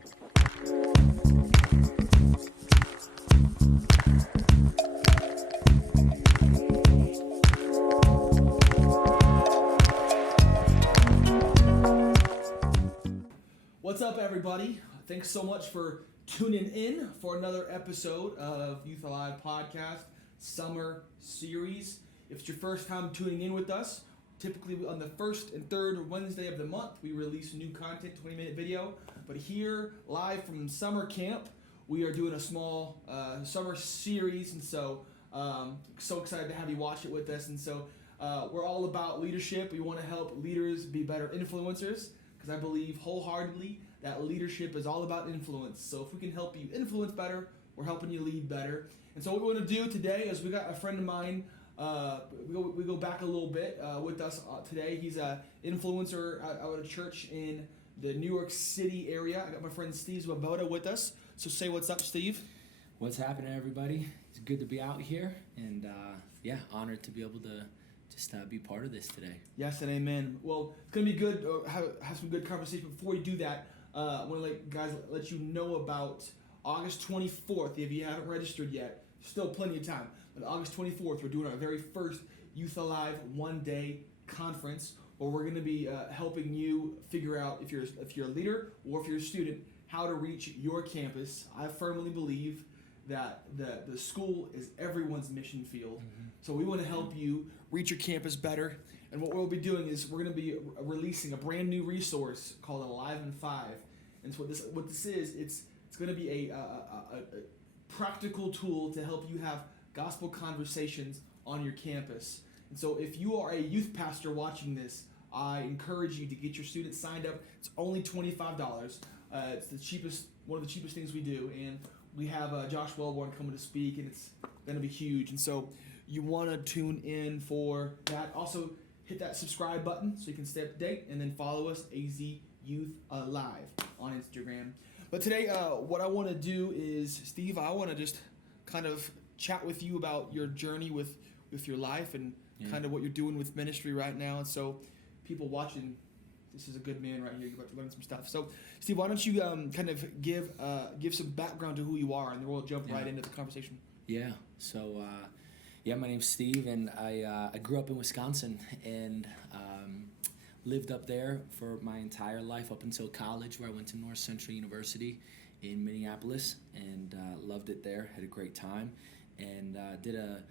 What's up, everybody? Thanks so much for tuning in for another episode of Youth Alive Podcast Summer Series. If it's your first time tuning in with us, typically on the first and third Wednesday of the month, we release new content, 20-minute video. But here, live from summer camp, we are doing a small summer series, and so excited to have you watch it with us. And so we're all about leadership. We want to help leaders be better influencers, because I believe wholeheartedly that leadership is all about influence. So if we can help you influence better, we're helping you lead better. And so what we want to do today is we got a friend of mine, we go back a little bit with us today. He's an influencer out at a church in the New York City area. I got my friend Steve Swoboda with us. So say what's up, Steve. What's happening, everybody? It's good to be out here, and honored to be able to just be part of this today. Yes and amen. Well, it's going to be good to have some good conversation. Before we do that, I want to let you know about August 24th. If you haven't registered yet, still plenty of time. But August 24th, we're doing our very first Youth Alive one-day conference, where we're going to be helping you figure out if you're a leader or if you're a student, how to reach your campus. I firmly believe that the school is everyone's mission field. Mm-hmm. So we want to help you reach your campus better. And what we'll be doing is we're going to be releasing a brand new resource called Alive in 5. And so what this is, it's going to be a practical tool to help you have gospel conversations on your campus. And so if you are a youth pastor watching this, I encourage you to get your students signed up. It's only $25. It's one of the cheapest things we do. And we have Josh Wellborn coming to speak, and it's going to be huge. And so you want to tune in for that. Also, hit that subscribe button so you can stay up to date, and then follow us, AZ Youth Alive, on Instagram. But today, what I want to do is, Steve, I want to just kind of chat with you about your journey with your life and kind of what you're doing with ministry right now. And so people watching, this is a good man right here. You're about to learn some stuff. So, Steve, why don't you kind of give some background to who you are, and then we'll jump right into the conversation. Yeah. So, my name's Steve, and I grew up in Wisconsin and lived up there for my entire life up until college, where I went to North Central University in Minneapolis, and loved it there. Had a great time, and did a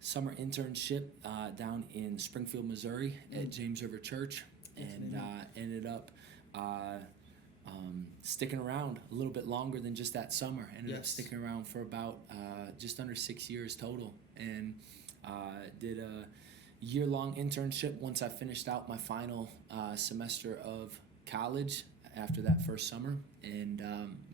summer internship down in Springfield, Missouri at James River Church. And ended up sticking around a little bit longer than just that summer. Ended up sticking around for about just under 6 years total, and did a year-long internship once I finished out my final semester of college after that first summer, and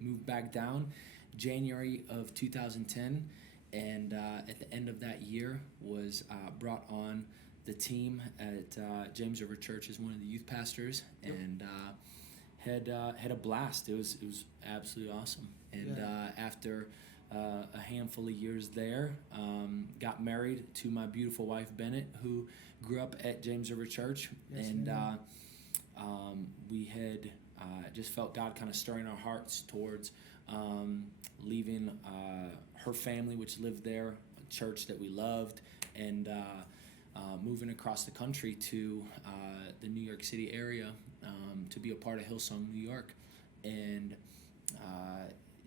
moved back down January of 2010, and at the end of that year was brought on the team at James River Church as one of the youth pastors, and had a blast. It was absolutely awesome. And after a handful of years there, got married to my beautiful wife Bennett, who grew up at James River Church, and we had just felt God kind of stirring our hearts towards leaving her family, which lived there, a church that we loved, and moving across the country to the New York City area to be a part of Hillsong, New York. And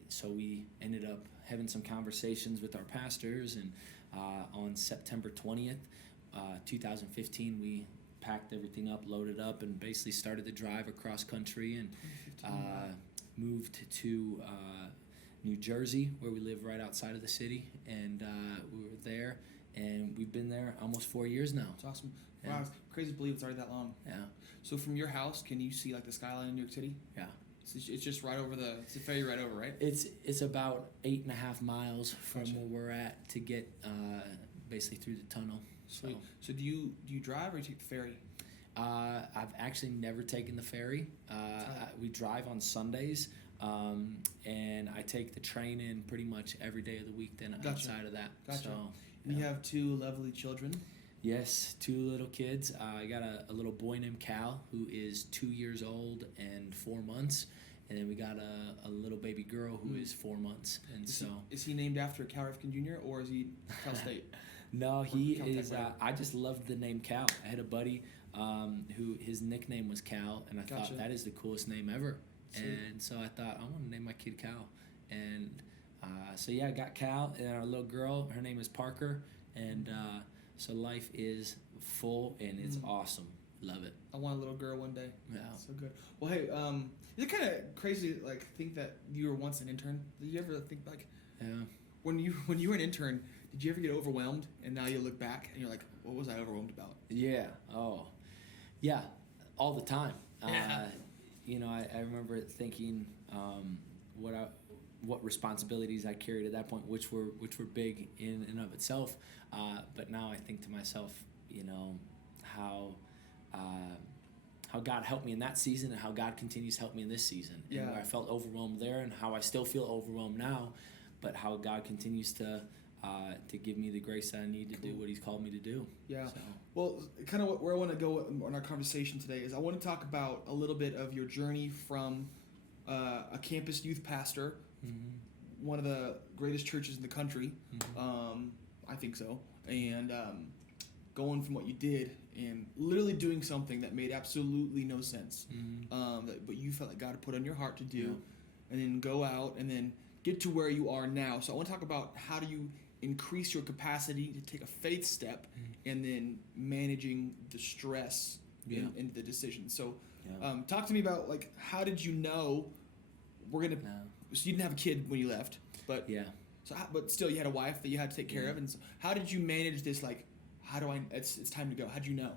so we ended up having some conversations with our pastors, and on September 20th, 2015, we packed everything up, loaded up, and basically started the drive across country, and moved to New Jersey, where we live right outside of the city, and we were there. And we've been there almost 4 years now. It's awesome. Wow, it's crazy to believe it's already that long. Yeah. So from your house, can you see like the skyline in New York City? Yeah. It's just right over it's the ferry right over, right? It's about 8.5 miles from where we're at to get basically through the tunnel. So do you drive or you take the ferry? I've actually never taken the ferry. We drive on Sundays, and I take the train in pretty much every day of the week. Then outside of that, so you have two lovely children. Yes, 2 little kids. I got a little boy named Cal, who is 2 years old and 4 months, and then we got a little baby girl who is 4 months. And is he named after Cal Ripken Jr. or is he Cal State? No, he is. Right? I just loved the name Cal. I had a buddy who his nickname was Cal, and I thought that is the coolest name ever. Sweet. And so I thought I want to name my kid Cal, and so yeah, I got Cal, and our little girl, her name is Parker, and so life is full and it's awesome. Love it. I want a little girl one day. Yeah. So good. Well, hey, is it kind of crazy to like think that you were once an intern? Did you ever think like, when you were an intern, did you ever get overwhelmed and now you look back and you're like, what was I overwhelmed about? Yeah. Oh, yeah. All the time. Yeah. I remember thinking what responsibilities I carried at that point, which were big in and of itself. But now I think to myself, how God helped me in that season and how God continues to help me in this season. Yeah. And where I felt overwhelmed there and how I still feel overwhelmed now, but how God continues to give me the grace that I need to do what He's called me to do. Yeah. So. Well, kind of where I want to go on our conversation today is I want to talk about a little bit of your journey from a campus youth pastor, one of the greatest churches in the country, I think so, and going from what you did and literally doing something that made absolutely no sense, but you felt like God had put on your heart to do, and then go out and then get to where you are now. So I want to talk about how do you increase your capacity to take a faith step and then managing the stress in the decision. So talk to me about like how did you know so you didn't have a kid when you left, but but still you had a wife that you had to take care of, and so how did you manage this, like how do I it's time to go? How did you know?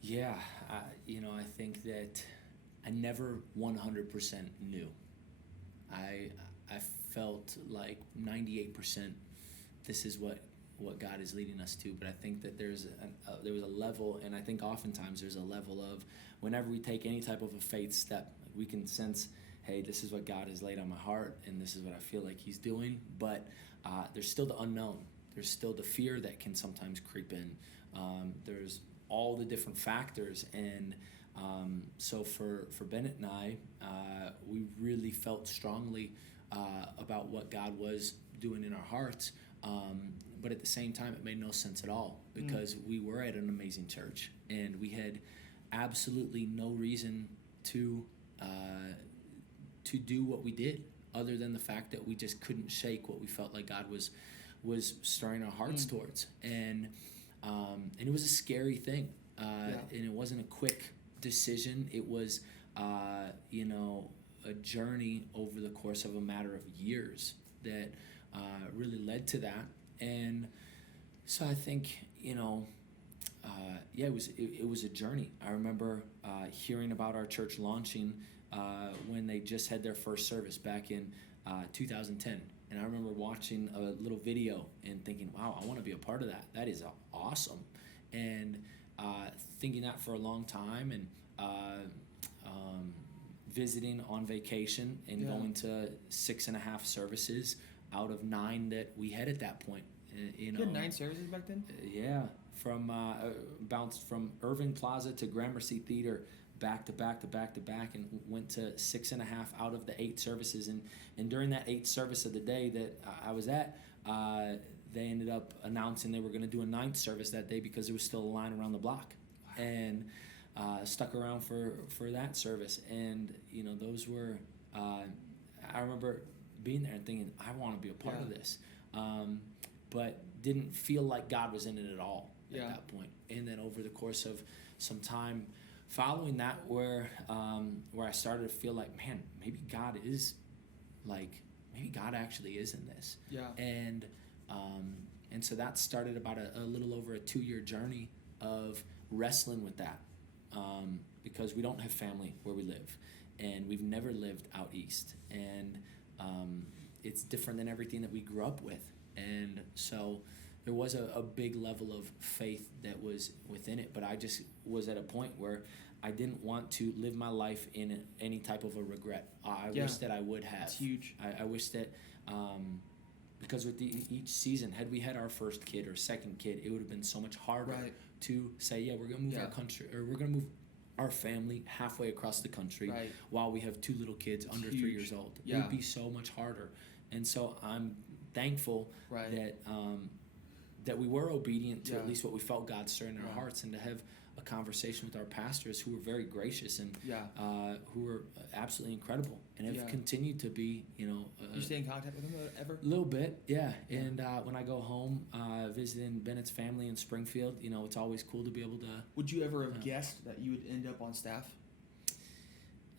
Yeah, I think that I never 100% knew. I felt like 98% this is what God is leading us to, but I think that there was a level, and I think oftentimes there's a level of whenever we take any type of a faith step, we can sense, hey, this is what God has laid on my heart, and this is what I feel like He's doing, but there's still the unknown. There's still the fear that can sometimes creep in. There's all the different factors, and so for Bennett and I, we really felt strongly about what God was doing in our hearts, but at the same time it made no sense at all because we were at an amazing church and we had absolutely no reason to do what we did other than the fact that we just couldn't shake what we felt like God was stirring our hearts towards, and it was a scary thing, and it wasn't a quick decision. It was a journey over the course of a matter of years that really led to that. And so I think it was a journey. I remember hearing about our church launching when they just had their first service back in 2010, and I remember watching a little video and thinking, wow, I want to be a part of that. That is awesome. And thinking that for a long time, and visiting on vacation and going to 6.5 services out of 9 that we had at that point. You had 9 services back then? Yeah, from bounced from Irving Plaza to Gramercy Theater, back to back to back to back, and went to 6.5 out of the 8 services. And during that 8th service of the day that I was at, they ended up announcing they were going to do a 9th service that day because there was still a line around the block. Wow. And stuck around for that service. And those were I remember being there and thinking, I want to be a part of this, but didn't feel like God was in it at all at that point. And then over the course of some time following that, where I started to feel like, man, maybe God actually is in this. And so that started about a little over a 2-year journey of wrestling with that, because we don't have family where we live, and we've never lived out east, and it's different than everything that we grew up with. And so there was a big level of faith that was within it, but I just was at a point where I didn't want to live my life in any type of a regret. I wish that I would have. It's huge. I wish that, because with each season, had we had our first kid or second kid, it would have been so much harder to say, we're going to move our country, or we're going to move our family halfway across the country Right. while we have 2 little kids under 3 years old. It Yeah. would be so much harder. And so I'm thankful Right. that we were obedient to Yeah. at least what we felt God stirring in our Yeah. hearts, and to have a conversation with our pastors who were very gracious and who were absolutely incredible and have continued to be, You stay in contact with them ever? a little bit, yeah. And when I go home, visiting Bennett's family in Springfield, it's always cool to be able to. Would you ever have guessed that you would end up on staff?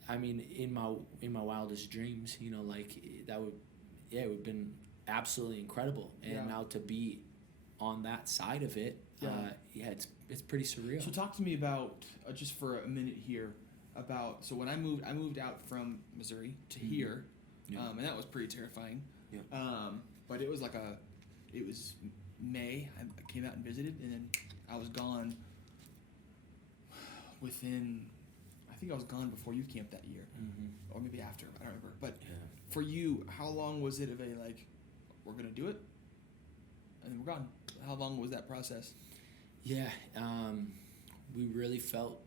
I mean, in my wildest dreams, that would, it would have been absolutely incredible. And now to be on that side of it, it's pretty surreal. So talk to me about, just for a minute here, so when I moved out from Missouri to here, and that was pretty terrifying. Yeah. But it was it was May. I came out and visited, and then I was gone I think I was gone before youth camp that year, or maybe after. I don't remember. But for you, how long was it of we're gonna do it, and then we're gone? How long was that process? Yeah, we really felt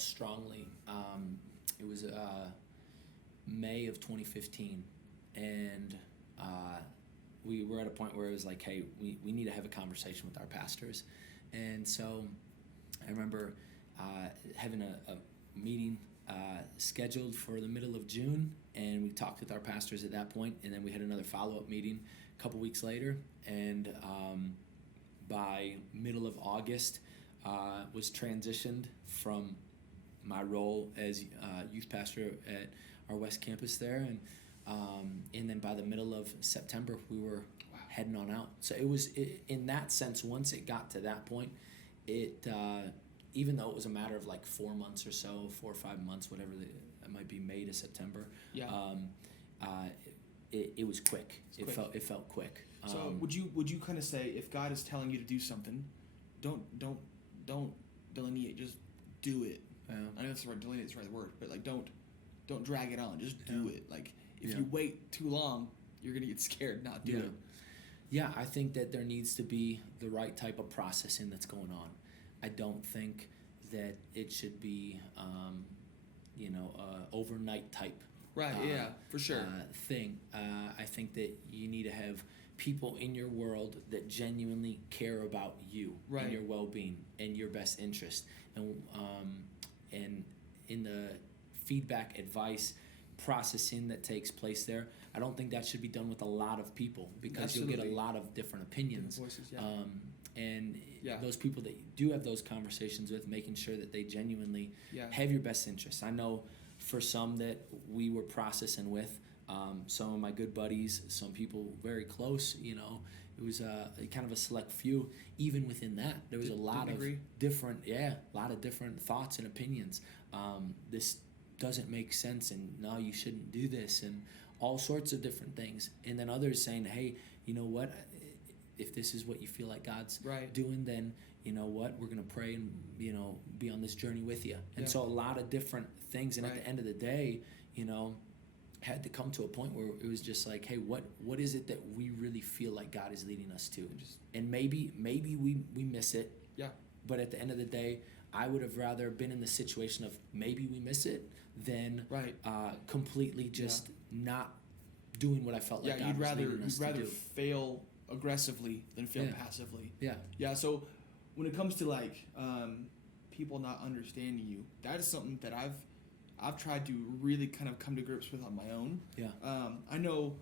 strongly. It was May of 2015, and we were at a point where it was like, hey, we need to have a conversation with our pastors. And so I remember having a meeting scheduled for the middle of June, and we talked with our pastors at that point, and then we had another follow-up meeting a couple weeks later, and by middle of August was transitioned from my role as youth pastor at our West Campus there, and then by the middle of September we were heading on out. So it was in that sense, once it got to that point, it even though it was a matter of 4 months or so, 4 or 5 months, whatever it might be, May to September. It was quick. It felt quick. So would you kind of say, if God is telling you to do something, don't delineate, just do it. I know that's the right, delineate is the right word, but don't drag it on, just do it. If you wait too long, you're gonna get scared, not do it. Yeah, I think that there needs to be the right type of processing that's going on. I don't think that it should be overnight type for sure thing. I think that you need to have people in your world that genuinely care about you and your well-being and your best interest, and in the feedback, advice, processing that takes place there, I don't think that should be done with a lot of people, because you'll get a lot of different opinions. Different voices, and those people that you do have those conversations with, making sure that they genuinely have your best interests. I know for some that we were processing with, some of my good buddies, some people very close, it was kind of a select few. Even within that, there was a lot of different thoughts and opinions. This doesn't make sense, and no, you shouldn't do this, and all sorts of different things. And then others saying, hey, you know what, if this is what you feel like God's doing, then you know what, we're going to pray and be on this journey with you. And so a lot of different things, and at the end of the day, had to come to a point where it was just like, hey, what is it that we really feel like God is leading us to? And maybe we miss it, but at the end of the day, I would have rather been in the situation of maybe we miss it than completely just not doing what I felt like God was leading us to do. You'd rather fail aggressively than fail passively. So when it comes to people not understanding you, that is something that I've tried to really kind of come to grips with on my own. I know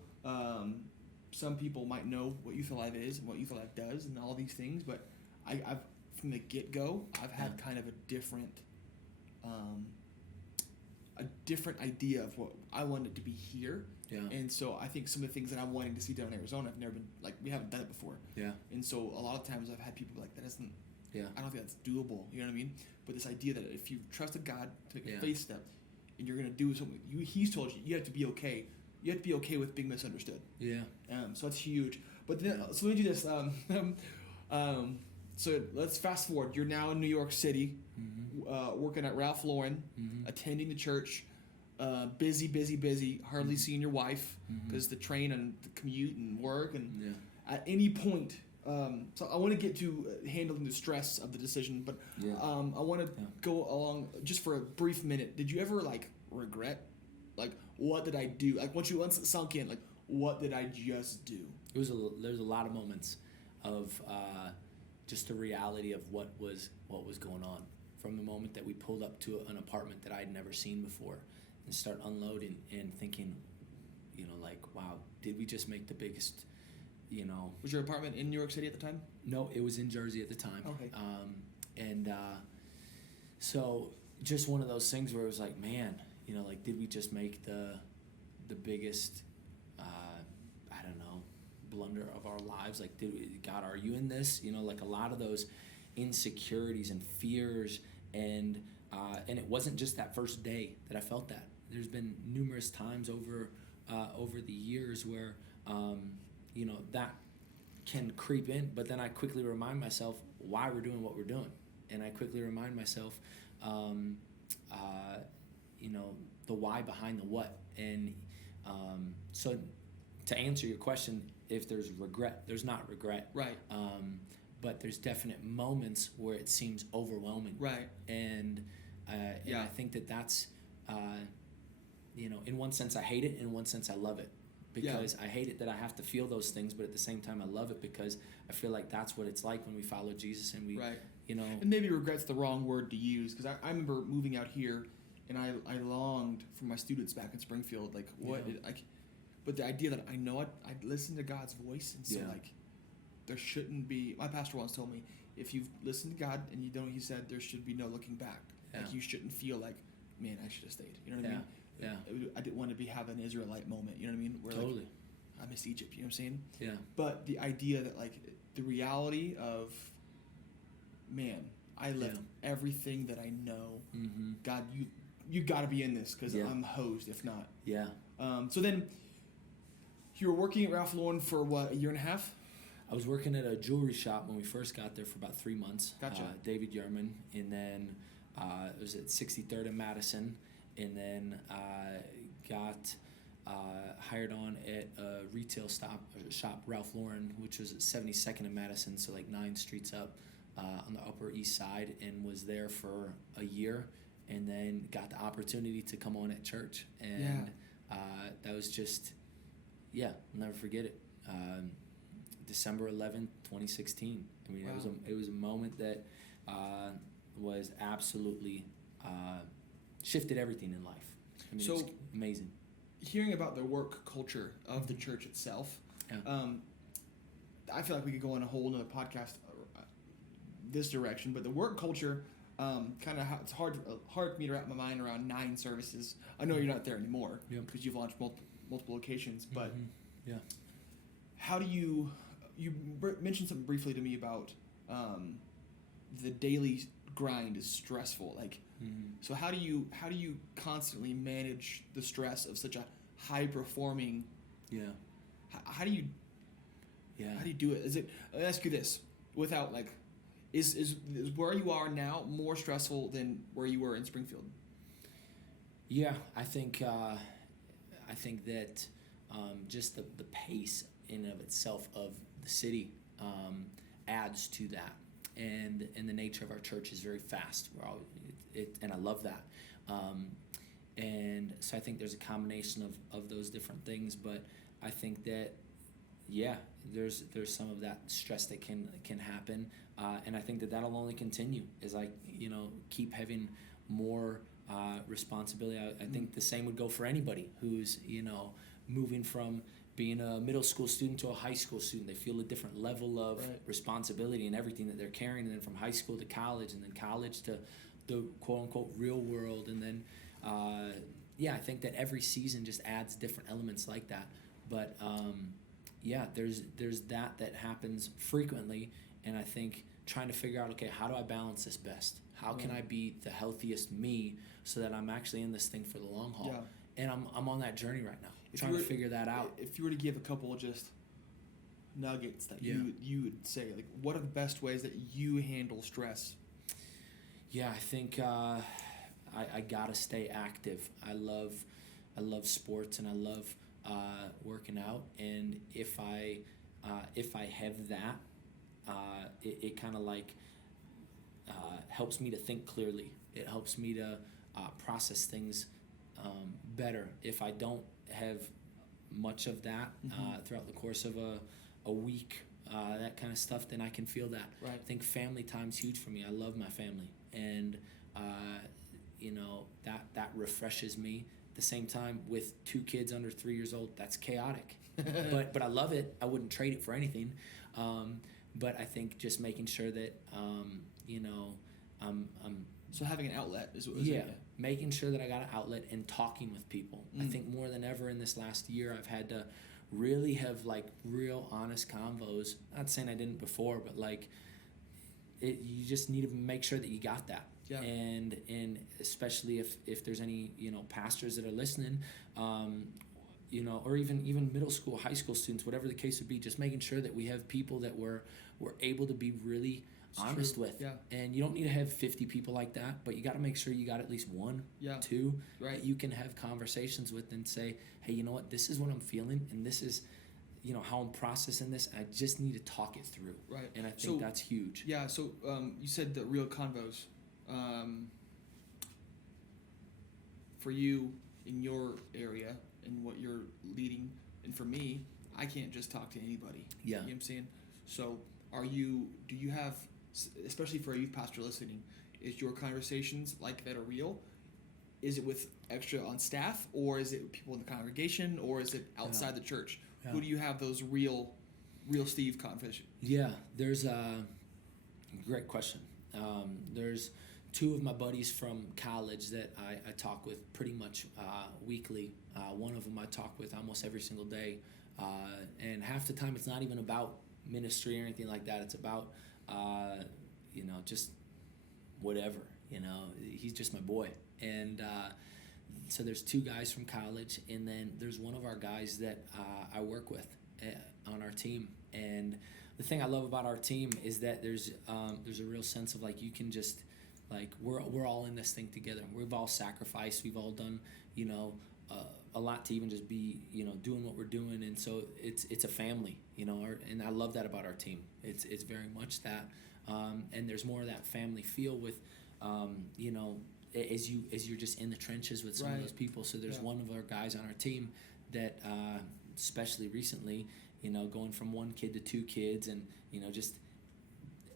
some people might know what Youth Alive is and what Youth Alive does and all these things, but I've from the get-go, I've had kind of a different idea of what I wanted to be here. And so I think some of the things that I'm wanting to see down in Arizona, I've never been, we haven't done it before. And so a lot of times I've had people be like, that isn't, I don't think that's doable, you know what I mean? But this idea that if you've trusted God to take a faith step and you're going to do something, He's told you have to be okay. You have to be okay with being misunderstood. So that's huge. But then, so let me do this. So let's fast forward. You're now in New York City, working at Ralph Lauren, attending the church, busy, hardly seeing your wife because the train and the commute and work. And at any point So I want to get to handling the stress of the decision, but Yeah. I want to go along just for a brief minute. Did you ever like regret, like what did I do? Like once it sunk in, like what did I just do? There's a lot of moments of just the reality of what was going on from the moment that we pulled up to an apartment that I'd never seen before, and start unloading and thinking, like, wow, did we just make the biggest, Was your apartment in New York City at the time? No, it was in Jersey at the time. Okay. So just one of those things where it was like, man, like, did we just make the biggest, I don't know, blunder of our lives? Like, God, are you in this? Like a lot of those insecurities and fears, and it wasn't just that first day that I felt that. There's been numerous times over the years where, that can creep in, but then I quickly remind myself why we're doing what we're doing. And I quickly remind myself, the why behind the what. And so to answer your question, if there's regret, there's not regret. Right. But there's definite moments where it seems overwhelming. Right. And I think that's, in one sense I hate it, in one sense I love it. Because I hate it that I have to feel those things, but at the same time I love it because I feel like that's what it's like when we follow Jesus and we, right. And maybe regret's the wrong word to use, because I remember moving out here and I longed for my students back in Springfield. Like, but the idea that I listened to God's voice, and so like there shouldn't be, my pastor once told me, if you've listened to God and you don't, he said, there should be no looking back. Yeah. Like you shouldn't feel like, man, I should have stayed. You know what I mean? Yeah. I didn't want to have an Israelite moment, you know what I mean? Where totally. Like, I miss Egypt, you know what I'm saying? Yeah. But the idea that like the reality of, man, I left everything that I know. Mm-hmm. God, you got to be in this because I'm hosed if not. Yeah. So then you were working at Ralph Lauren for what, a year and a half? I was working at a jewelry shop when we first got there for about 3 months. Gotcha. David Yerman, and then it was at 63rd and Madison. And then got hired on at a retail shop, Ralph Lauren, which was at 72nd and Madison, so like 9 streets up on the Upper East Side, and was there for a year, and then got the opportunity to come on at church. And that was just, I'll never forget it. December 11th, 2016. I mean, wow. It was a moment that was absolutely shifted everything in life. I mean, it's amazing. Hearing about the work culture of the church itself, I feel like we could go on a whole other podcast this direction, but the work culture, kind of it's hard for me to wrap my mind around 9 services. I know you're not there anymore because you've launched multiple locations, but how do you mentioned something briefly to me about the daily grind is stressful, like. So how do you constantly manage the stress of such a high performing? How do you do it? Let me ask you this, without like, is where you are now more stressful than where you were in Springfield? Yeah, I think that just the pace in and of itself of the city adds to that, and the nature of our church is very fast. And I love that. And so I think there's a combination of those different things, but I think that, there's some of that stress that can happen. And I think that'll only continue as I, keep having more responsibility. I think the same would go for anybody who's, moving from being a middle school student to a high school student. They feel a different level of responsibility in everything that they're carrying, and then from high school to college, and then college to the quote-unquote real world. And then I think that every season just adds different elements like that. But there's that happens frequently, and I think trying to figure out, okay, how do I balance this best? How can I be the healthiest me so that I'm actually in this thing for the long haul? And I'm on that journey right now, trying to figure that out. If you were to give a couple of just nuggets that you would say, like, what are the best ways that you handle stress? Yeah, I think I gotta stay active. I love sports, and I love working out. And if I have that, it kind of like helps me to think clearly. It helps me to process things better. If I don't have much of that throughout the course of a week, that kind of stuff, then I can feel that. Right. I think family time's huge for me. I love my family, and that refreshes me. At the same time, with 2 kids under 3 years old, that's chaotic. but I love it. I wouldn't trade it for anything. But I think just making sure that I'm so having an outlet is what making sure that I got an outlet and talking with people. I think more than ever in this last year, I've had to really have like real honest convos. Not saying I didn't before, but like you just need to make sure that you got that. Yeah. And especially if there's any pastors that are listening, or even middle school, high school students, whatever the case would be, just making sure that we have people that we're able to be really honest with. Yeah. And you don't need to have 50 people like that, but you got to make sure you got at least 1, 2 that you can have conversations with and say, hey, you know what, this is what I'm feeling, and this is how I'm processing this. I just need to talk it through. Right. And I think that's huge. Yeah. So you said the real convos. For you in your area and what you're leading, and for me, I can't just talk to anybody. Yeah. You know what I'm saying? So do you have, especially for a youth pastor listening, is your conversations like that are real? Is it with extra on staff, or is it with people in the congregation, or is it outside the church? Yeah. Who do you have those real Steve conversations? Yeah, there's a great question. There's 2 of my buddies from college that I talk with pretty much weekly. One of them I talk with almost every single day. And half the time it's not even about ministry or anything like that. It's about, just whatever, he's just my boy. And so there's 2 guys from college, and then there's one of our guys that I work with on our team. And the thing I love about our team is that there's a real sense of like you can just like we're all in this thing together. We've all sacrificed. We've all done a lot to even just be doing what we're doing, and so it's a family. And I love that about our team. It's very much that, and there's more of that family feel with as you're just in the trenches with some of those people. So there's one of our guys on our team that especially recently, going from 1 kid to 2 kids, and just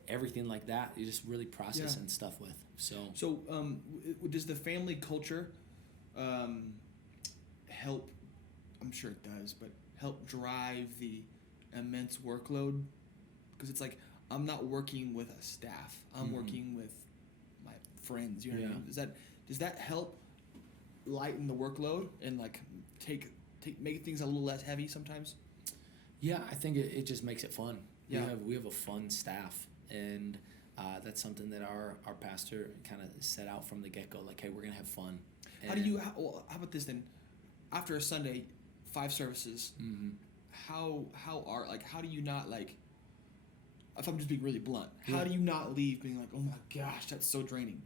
everything like that, you just really processing stuff with. So does the family culture help? I'm sure it does, but help drive the immense workload? Because it's like I'm not working with a staff. I'm working with my friends. You know what I mean? Does that help lighten the workload and like make things a little less heavy sometimes? Yeah, I think it just makes it fun. Yeah. We have a fun staff, and that's something that our pastor kind of set out from the get-go, like, hey, we're going to have fun. And how about this then? After a Sunday, 5 services, how do you not, like, if I'm just being really blunt, how do you not leave being like, oh my gosh, that's so draining?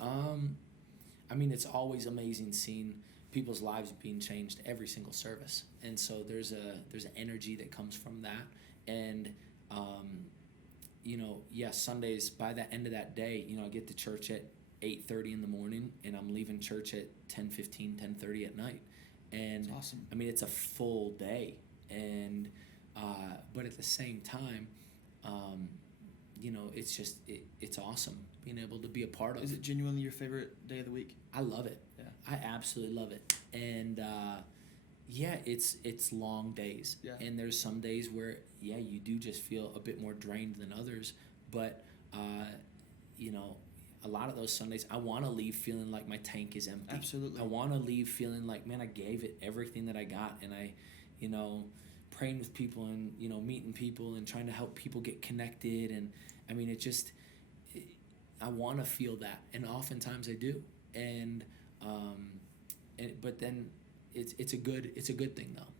I mean, it's always amazing seeing people's lives being changed every single service, and so there's an energy that comes from that. And Sundays, by the end of that day, I get to church at 8:30 in the morning, and I'm leaving church at 10:15, 10:30 at night. And that's awesome. I mean, it's a full day, and but at the same time, it's just it's awesome being able to be a part of. Is it genuinely your favorite day of the week? I love it. Yeah, I absolutely love it. And it's long days. Yeah. And there's some days where you do just feel a bit more drained than others, but a lot of those Sundays I want to leave feeling like my tank is empty. Absolutely. I want to leave feeling like, man, I gave it everything that I got, and I praying with people and meeting people and trying to help people get connected. And I mean, I want to feel that, and oftentimes I do. And but then it's a good thing though.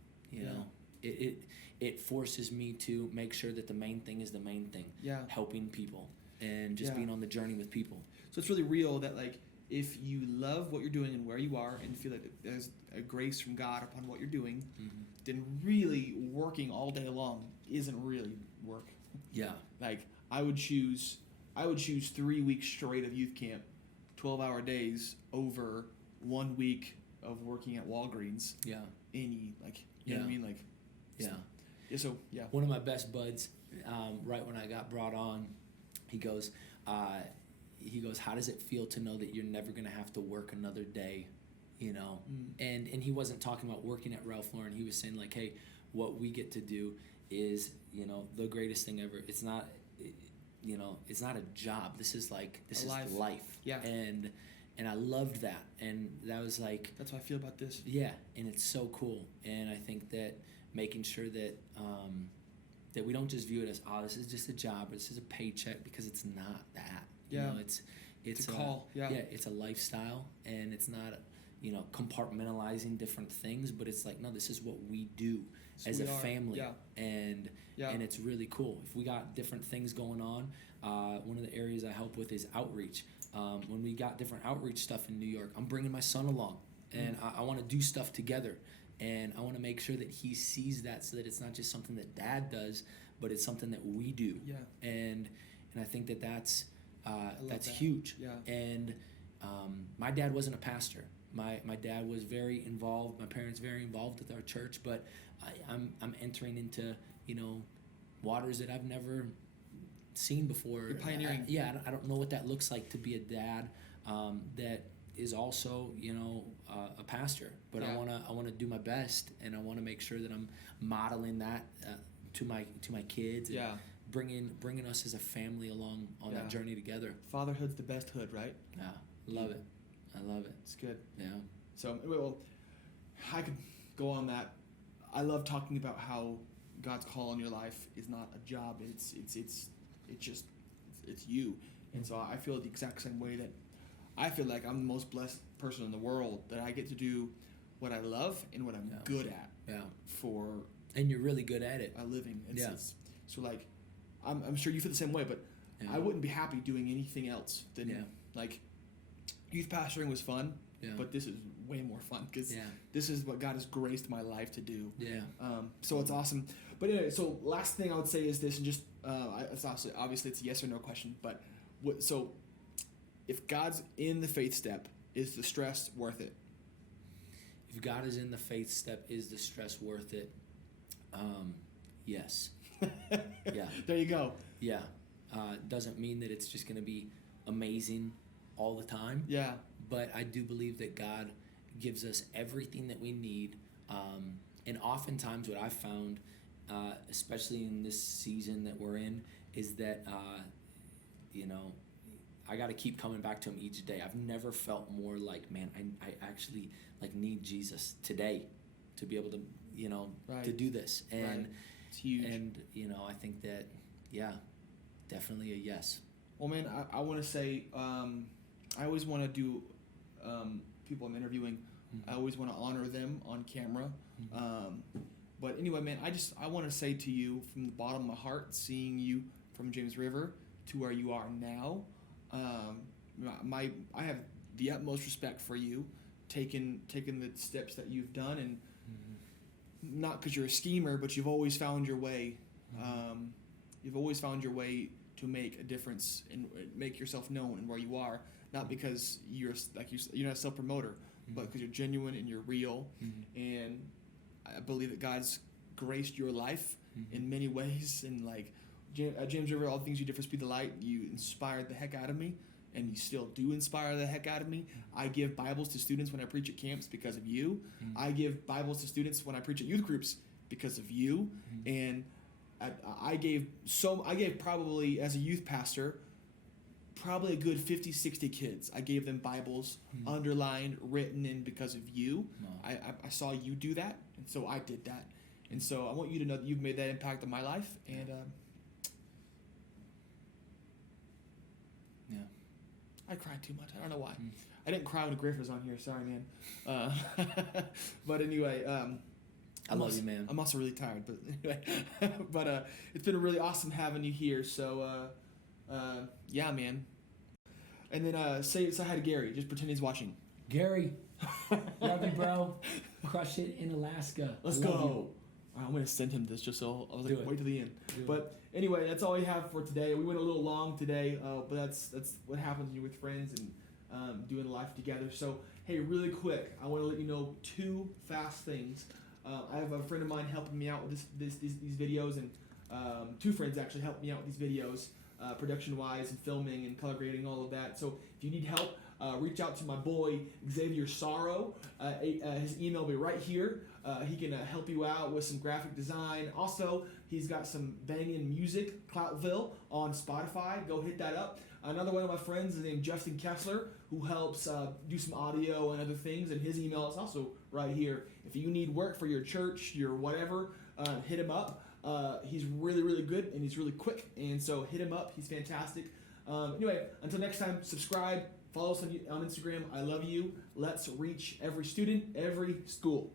It forces me to make sure that the main thing is the main thing. Yeah. Helping people and just being on the journey with people. So it's really real that, like, if you love what you're doing and where you are and feel like there's a grace from God upon what you're doing, then really working all day long isn't really work. Yeah. Like I would choose 3 weeks straight of youth camp, 12-hour days over 1 week of working at Walgreens. Yeah. You know what I mean? Like, Yeah. Yeah. So yeah. One of my best buds, right when I got brought on, he goes, how does it feel to know that you're never gonna have to work another day, you know? And he wasn't talking about working at Ralph Lauren. He was saying like, hey, what we get to do is, you know, the greatest thing ever. It's not, you know, it's not a job. This is life. Yeah. And I loved that. And that was like, that's how I feel about this. yeah. And it's so cool. And I think that making sure that, that we don't just view it as, oh, this is just a job, or this is a paycheck, because it's not that. Yeah. You know, it's a call. Yeah. Yeah, it's a lifestyle, and it's not, you know, compartmentalizing different things, but it's like, no, this is what we do as a family. Yeah. And it's really cool. If we got different things going on, one of the areas I help with is outreach. When we got different outreach stuff in New York, I'm bringing my son along, and I want to do stuff together. And I want to make sure that he sees that, so that it's not just something that Dad does, but it's something that we do. Yeah. And I think that's that. huge. Yeah. And my dad wasn't a pastor. My dad was very involved. My parents very involved with our church, but I'm entering into, you know, waters that I've never seen before. You're pioneering. I don't know what that looks like to be a dad that is also, you know, a pastor, but I wanna do my best, and I want to make sure that I'm modeling that to my kids. Yeah. And bringing us as a family along on that journey together. Fatherhood's the best hood, right? Yeah, love it. I love it. It's good. Yeah. So, well, I could go on that. I love talking about how God's call on your life is not a job. It's you. And so I feel the exact same way, that I feel like I'm the most blessed person in the world, that I get to do what I love and what I'm good at. Yeah. And you're really good at it. A living. So like, I'm sure you feel the same way, but Yeah. I wouldn't be happy doing anything else than like, youth pastoring was fun, but this is way more fun, because this is what God has graced my life to do. Yeah. So it's awesome. But anyway, so last thing I would say is this, and just it's obviously it's a yes or no question, but so if God's in the faith step, is the stress worth it? If God is in the faith step, is the stress worth it? Yes. Yeah. There you go. Yeah. Doesn't mean that it's just going to be amazing all the time. Yeah. But I do believe that God gives us everything that we need. And oftentimes what I've found, especially in this season that we're in, is that, you know, I got to keep coming back to him each day. I've never felt more like, man, I actually like need Jesus today to be able to, you know, to do this. And it's huge. And, you know, I think that, yeah, definitely a yes. Well, man, I want to say, I always want to do people I'm interviewing, I always want to honor them on camera. But anyway, man, I want to say to you from the bottom of my heart, seeing you from James River to where you are now, I have the utmost respect for you, taking the steps that you've done, and not because you're a schemer, but you've always found your way. You've always found your way to make a difference and make yourself known and where you are. Not because you're not a self-promoter, but because you're genuine and you're real. And I believe that God's graced your life in many ways. And like James River, all the things you did for Speed the Light, you inspired the heck out of me, and you still do inspire the heck out of me. I give Bibles to students when I preach at camps because of you. I give Bibles to students when I preach at youth groups because of you. And I gave probably, as a youth pastor, probably a good 50, 60 kids. I gave them Bibles, underlined, written in because of you. Wow. I saw you do that, and so I did that. And so I want you to know that you've made that impact on my life. And I cried too much. I don't know why. I didn't cry when Griff was on here. Sorry, man. But anyway, I love you, man. I'm also really tired, but anyway. But it's been really awesome having you here. So yeah, man. And then say hi to Gary. Just pretend he's watching. Gary, love you, bro. Crush it in Alaska. Let's go. I'm going to send him this just so I was like, wait till the end. Do But anyway, that's all we have for today. We went a little long today, but that's what happens when you're with friends and doing life together. So, hey, really quick, I want to let you know 2 fast things. I have a friend of mine helping me out with these videos, and 2 friends actually helping me out with these videos, production-wise and filming and color grading, all of that. So if you need help, reach out to my boy Xavier Sorrow. His email will be right here. He can help you out with some graphic design. Also, he's got some banging music, Cloutville, on Spotify. Go hit that up. Another one of my friends is named Justin Kessler, who helps do some audio and other things, and his email is also right here. If you need work for your church, your whatever, hit him up. He's really, really good, and he's really quick, and so hit him up. He's fantastic. Anyway, until next time, subscribe, follow us on Instagram. I love you. Let's reach every student, every school.